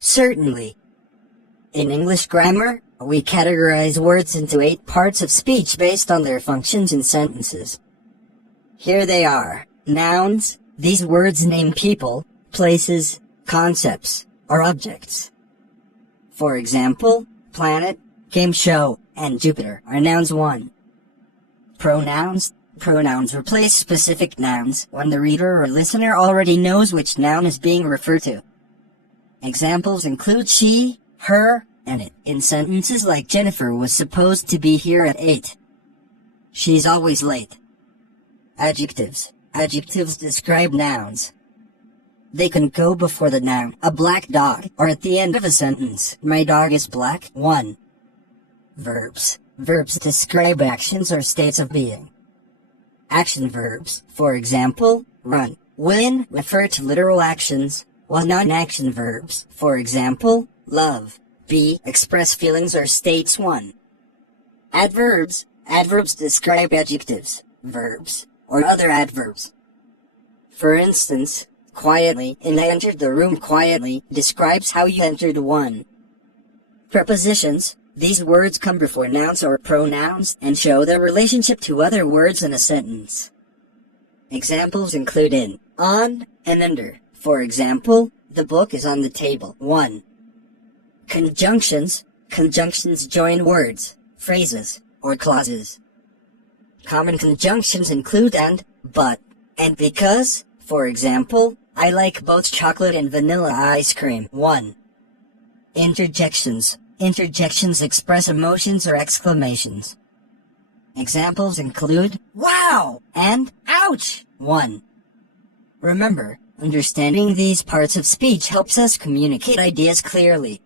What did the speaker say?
Certainly. In English grammar, we categorize words into 8 parts of speech based on their functions in sentences. Here they are. Nouns. These words name people, places, concepts, or objects. For example, planet, game show, and Jupiter are nouns 1. Pronouns. Pronouns replace specific nouns when the reader or listener already knows which noun is being referred to. Examples include she, her, and it in sentences like Jennifer was supposed to be here at 8. She's always late. Adjectives. Adjectives describe nouns. They can go before the noun, a black dog, or at the end of a sentence, my dog is black. 1. Verbs. Verbs describe actions or states of being. Action verbs, for example, run, win, refer to literal actions, while non-action verbs, for example, love, be, express feelings or states. 1. Adverbs. Adverbs describe adjectives, verbs, or other adverbs. For instance, quietly, and I entered the room quietly, describes how you entered. 1. Prepositions. These words come before nouns or pronouns and show their relationship to other words in a sentence. Examples include in, on, and under. For example, the book is on the table. 1. Conjunctions. Conjunctions join words, phrases, or clauses. Common conjunctions include and, but, and because. For example, I like both chocolate and vanilla ice cream. 1. Interjections. Interjections express emotions or exclamations. Examples include, wow, and ouch. 1. Remember, understanding these parts of speech helps us communicate ideas clearly.